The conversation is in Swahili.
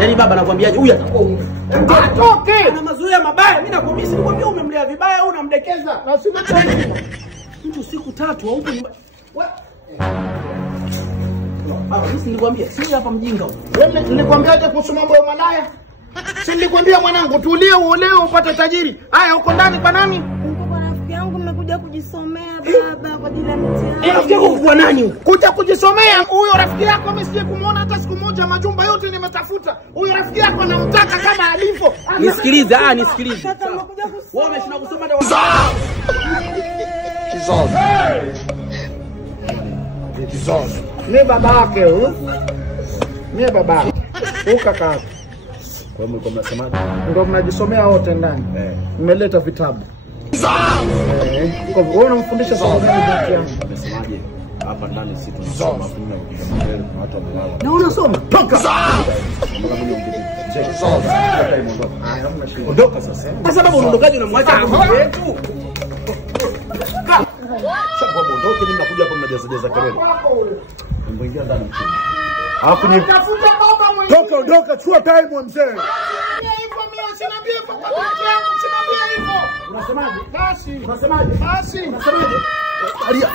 Yaani baba anakuambiaje huyu atakuwa atoke. Ana mazoea mabaya. Mimi nakwambia nikwambia umemlea vibaya au unamdekeza. Lazima tena. Mtu siku 3 huko nyumbani. Mimi nilikwambia si hapa mjinga huko. Wewe nilikwambiaje kuhusu mambo ya malaya? Si nilikwambia mwanangu tulie uolewe upate tajiri. Haya uko ndani kwa nani? Kwa rafiki yangu nimekuja kujisomea baba kwa ajili ya mtihani. Rafiki yako kwa nani huko? Kuja kujisomea. Huyo rafiki yako mimi kumuona hata siku moja, majumba yote nimetafuta. Huyo rafiki yako anamtaka kama alivyo. Nisikilize, nisikilize. Sasa nimekuja kusoma. Wewe umeshinda kusoma ndio. Kizazi. Ni babake huyo. Ni babake. Kaka. Kwa hiyo mlikuwa mnasemaje? Ndio mnajisomea wote ndani. Nimeleta vitabu. Kwa hivyo unamfundisha somo gani binti yangu? Unasemaje? Hapa ndani sisi tunasoma afu mimi nakuja mbele kuna watu wamelala. Na unasoma? Toka. Mbona mimi ongeze? Check. Ondoka sasa. Kwa sababu unaondokaje unamwacha mtu wetu? Chakua ondoke, mimi nakuja hapa mnajaza kelele. Mwingia ndani mchini. Alafu ni tafuta baba mwenyewe. toka ondoka, chua time mzee. Hivyo mimi sinaambia hivyo kwa binti yangu, sinaambia hivyo. Unasemaje? Basi. Unasemaje? Basi. Unasemaje? Alia.